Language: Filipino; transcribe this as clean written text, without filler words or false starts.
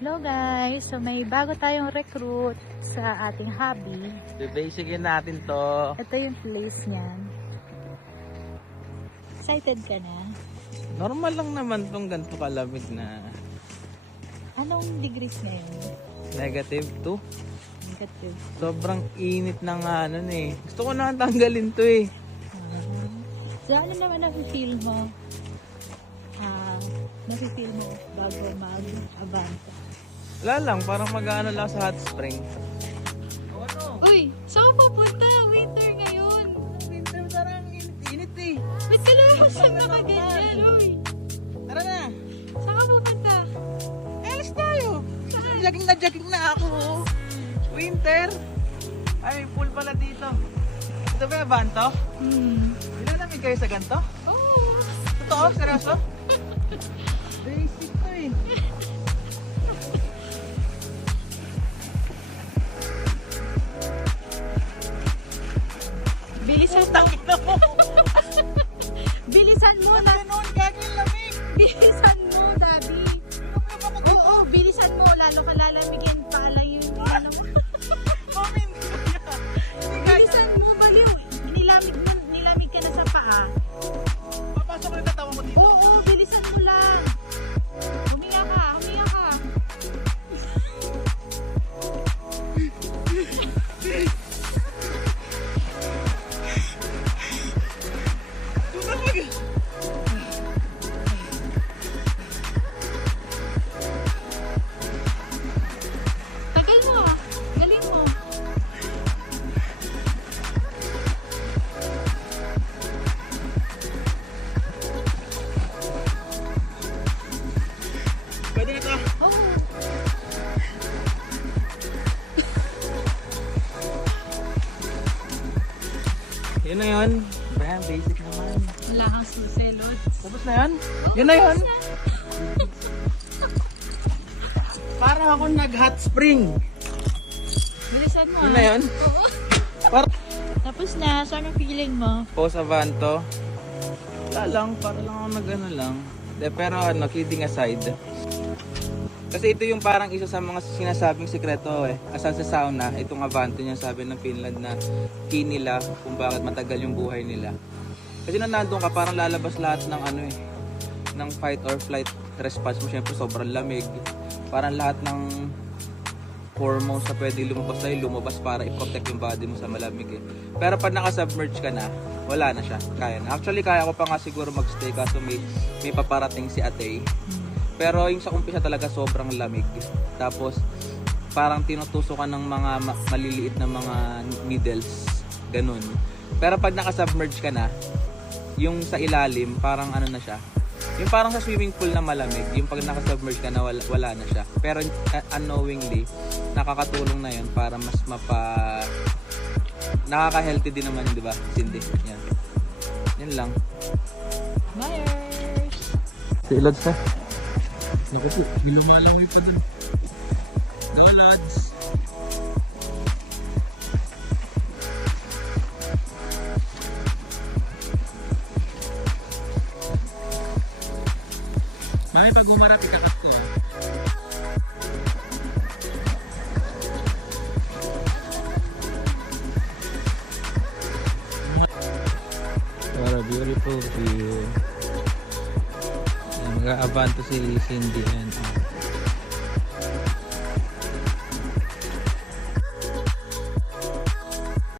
Hello guys! So may bago tayong recruit sa ating hobby. Bibasicin natin to. Ito yung place niyan. Excited ka na? Normal lang naman tong ganito kalamig na Anong degrees ngayon? -2. Negative. Sobrang init na nga nun eh. Gusto ko na tanggalin to eh. So ano naman nafe-feel mo? Nafe-feel mo bago mag-Avanta? Wala lang, parang mag-ano lang sa hot spring. Uy! Saan ka pupunta? Winter ngayon! Winter parang init eh. Ba't ka naman saan nakaganyan? Uy! Tara na! Saan ka pupunta? Alis tayo! Jogging na ako. Winter! Ay, pool pala dito. Ito ba yung Avanto? Nilalamig kayo sa ganito? Oo! Totoo? Seryoso? Basic to eh. Bilisan mo! Bilisan mo na! Ganun, gagawin lamig! Bilisan mo, Daddy! Oo, bilisan mo! Lalo ka lalamigin pala yung ano. Bilisan mo, baliw! Nilamig ka na sa paa. Papasok na tatawa mo dito. Oo, bilisan mo lang! Huminga ka! Huminga ka! Tagal mo ah! Galing mo! Pwede na to. Oo! Yun na yun. Brand, basic naman. Wala kang suselot. Tapos na yun? Yun na yun. Para ako nag-hot spring. Bilisan mo Yun ah. na yun. Oo. Para Tapos na, so anong feeling mo? post Avanto. Wala lang, para lang ako nag-ano lang. Pero ano, kidding aside. Kasi ito yung parang isa sa mga sinasabing sikreto eh. Asal sa sauna, itong Avanto niya sabi ng Finland na key nila kung bakit matagal yung buhay nila. Kasi nung nandun ka, parang lalabas lahat ng ano eh, ng fight or flight response mo. Siyempre sobrang lamig. Parang lahat ng hormones na pwede lumabas sa'yo, lumabas para i-protect yung body mo sa malamig eh. Pero pag naka-submerge ka na, wala na siya. Kaya na. Actually, kaya ko pa nga siguro magstay kaso may paparating si ate. Pero yung sa umpisa talaga sobrang lamig. Tapos parang tinutusukan ng mga maliliit na mga needles. Ganun. Pero pag naka-submerge ka na, yung sa ilalim, parang ano na siya. Yung parang sa swimming pool na malamig, yung pag naka-submerge ka na wala na siya. Pero unknowingly, nakakatulong na yun para mas nakaka-healthy din naman, di ba, Cindy? Yan. Yan lang. Myers! Si Elods na. Kasi lumalamig ka dun. Go Lods! Mami, pag umarap, ikakat ko. What a beautiful view. Mag-aabanto si Cindy and